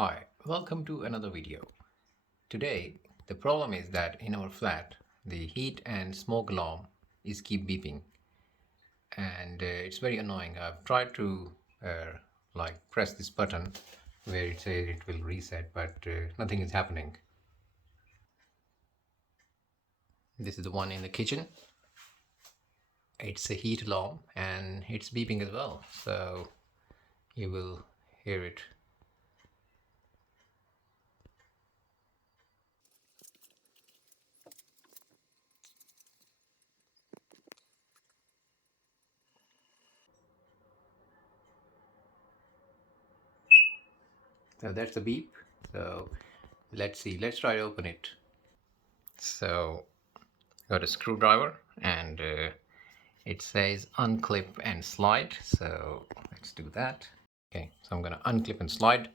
Hi, welcome to another video. Today, the problem is that in our flat, the heat and smoke alarm is keep beeping and it's very annoying. I've tried to press this button where it says it will reset, but nothing is happening. This is the one in the kitchen. It's a heat alarm and it's beeping as well, so you will hear it. So that's the beep. So let's see, let's try to open it. So got a screwdriver and it says unclip and slide, so let's do that. Okay, so I'm gonna unclip and slide.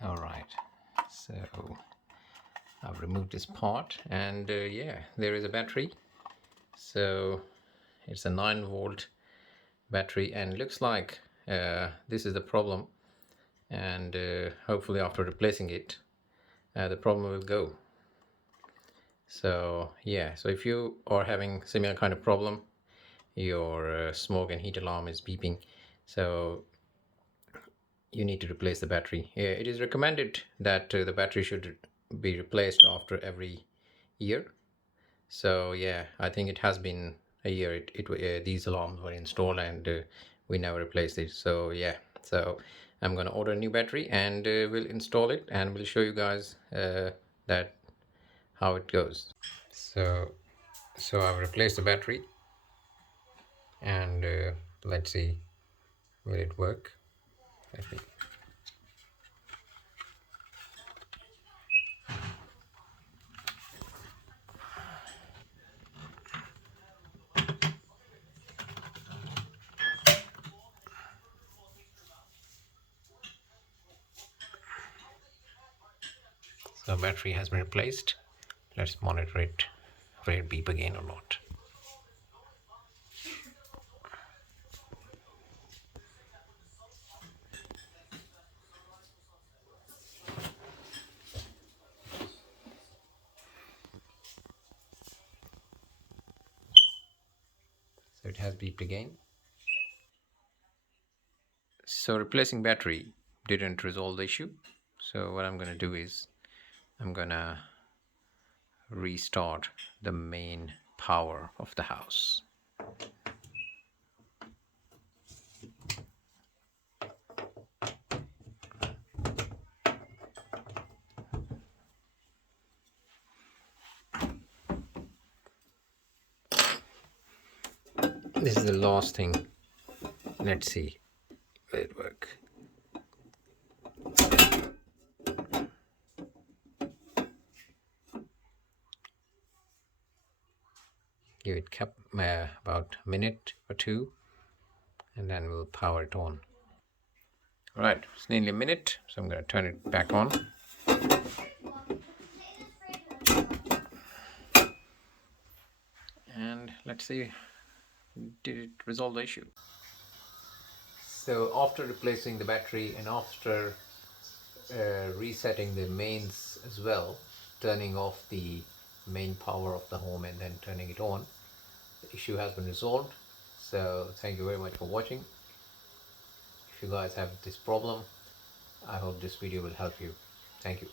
All right, so I've removed this part and yeah, there is a battery. So it's a 9-volt battery and looks like this is the problem, and hopefully after replacing it the problem will go. So yeah, so if you are having similar kind of problem, your smoke and heat alarm is beeping, so you need to replace the battery. It is recommended that the battery should be replaced after every year. So yeah, I think it has been a year. These alarms were installed and we never replaced it. So yeah, so I'm gonna order a new battery and we'll install it and we'll show you guys that how it goes. So I've replaced the battery and let's see, will it work? Let me. So battery has been replaced. Let's monitor it, will it beep again or not. So it has beeped again. So replacing battery didn't resolve the issue. So what I'm gonna do is I'm gonna restart the main power of the house. This is the last thing. Let's see, will it work? Give it about a minute or two and then we'll power it on. All right, it's nearly a minute, so I'm going to turn it back on. And let's see, did it resolve the issue? So after replacing the battery and after resetting the mains as well, turning off the main power of the home and then turning it on, the issue has been resolved. So thank you very much for watching. If you guys have this problem, I hope this video will help you. Thank you.